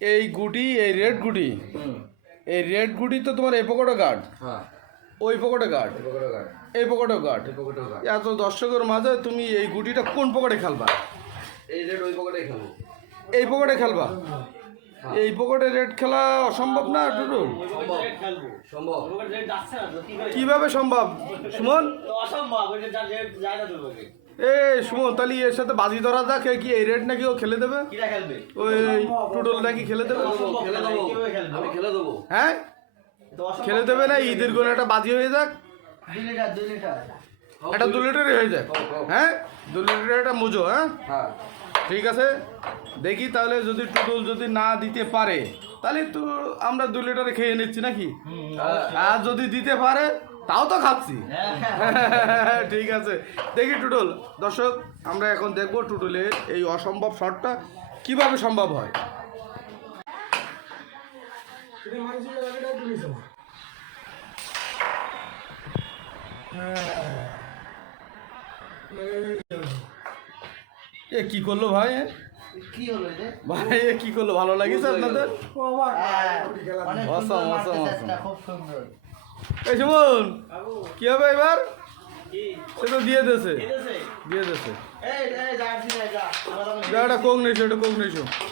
এই গুটি, এই রেড গুটি, এই রেড গুটি তো তোমার এই পকেটে গার্ড, ওই পকেটে গার্ড, এই পকেটে গার্ড। এত দর্শকের মাঝে তুমি এই গুটিটা কোন পকেটে খেলবা? এই রেড ওই পকেটে খেলবো। এই পকেটে খেলবা? এই পকেটে রেড খেলা অসম্ভব না টুটুল? সম্ভব। কিভাবে সম্ভব সুমন? এ সুমন, তাহলে এর সাথে বাজি ধরা যাক, কি এই রেড নাকি ও খেলে দেবে? ওই টুটুল নাকি খেলে দেবে? আমি খেলে দেবো। হ্যাঁ খেলে দেবে না? ঈদের কোনো একটা বাজি হয়ে যাক, একটা 2 লিটারই হয়ে যাক। হ্যাঁ 2 লিটারের একটা মুজো। হ্যাঁ ঠিক আছে, দেখি তাহলে যদি টুটুল যদি না দিতে পারে তাহলে তো আমরা 2 লিটারে খেয়ে নিচ্ছি নাকি? আর যদি দিতে পারে তাও তো খাচ্ছি। ঠিক আছে, দেখি টুটুল। দর্শক, আমরা এখন দেখবো টুটুলের এই অসম্ভব শটটা কিভাবে সম্ভব হয়। এ কি করলো ভাই? কি হলো রে ভাই এ কি করলো? ভালো লাগিছে আপনাদের? অসম অসম অসম। খুব সুন্দর। এই সুমন, কি হবে এবার? সে তো দিয়ে দেছে, দিয়ে দেছে। এই যা এটা কোক নিয়েছো, এটা কোক নিয়েছো।